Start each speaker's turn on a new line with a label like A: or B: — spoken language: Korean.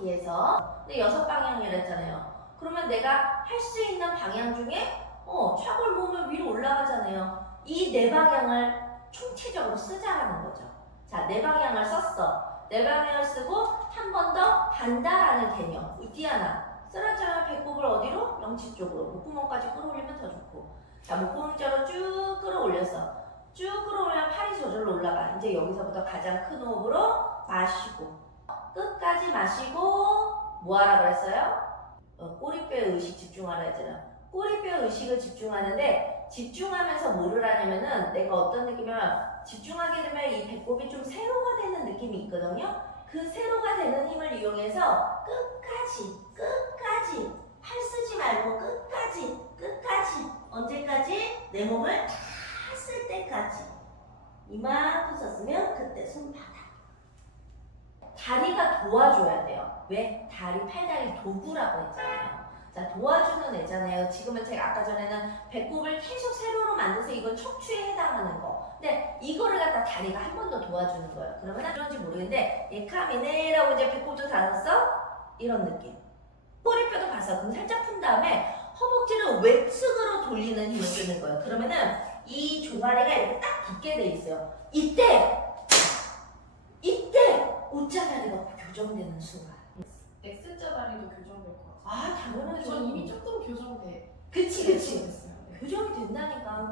A: 뒤에서. 근데 여섯 방향이랬잖아요. 그러면 내가 할 수 있는 방향 중에 어, 차골 모으면 위로 올라가잖아요. 이 네 방향을 총체적으로 쓰자라는 거죠. 자, 네 방향을 썼어. 네 방향을 쓰고 한 번더 반다라는 개념. 이디아나. 쓰러지면 배꼽을 어디로? 명치 쪽으로. 목구멍까지 끌어올리면 더 좋고. 자, 목구멍 쪽으로 쭉 끌어올렸어. 쭉 끌어올리면 팔이 저절로 올라가. 이제 여기서부터 가장 큰 호흡으로 마시고. 끝까지 마시고, 뭐 하라 그랬어요? 어, 꼬리뼈 의식 집중하라 했잖아. 꼬리뼈 의식을 집중하는데, 집중하면서 뭐를 하냐면은 내가 어떤 느낌이면 집중하게 되면 이 배꼽이 좀 세로가 되는 느낌이 있거든요. 그 세로가 되는 힘을 이용해서 끝까지, 끝까지, 팔 쓰지 말고 끝까지, 끝까지, 언제까지? 내 몸을 다 쓸 때까지. 이만큼 썼으면 그때 손 바닥. 다리가 도와줘야 돼요. 왜? 다리, 팔다리 도구라고 했잖아요. 자, 도와주는 애잖아요. 지금은 제가 아까 전에는 배꼽을 계속 세로로 만들어서 이건 척추에 해당하는 거. 근데 이거를 갖다 다리가 한 번 더 도와주는 거예요. 그러면 그런지 모르겠는데, 예카미네라고 이제 배꼽도 닫았어? 이런 느낌. 꼬리뼈도 봤어. 그럼 살짝 푼 다음에 허벅지를 외측으로 돌리는 힘을 쓰는 거예요. 그러면은 이 종아리가 이렇게 딱 붙게 돼 있어요. 이때 옷자다리가 교정되는 순간.
B: X자 다리도 교정될 것 같아요.
A: 아, 당연하죠.
B: 전 이미 조금 교정돼.
A: 그치, 그치.
B: 됐어요. 네.
A: 교정이 된다니까.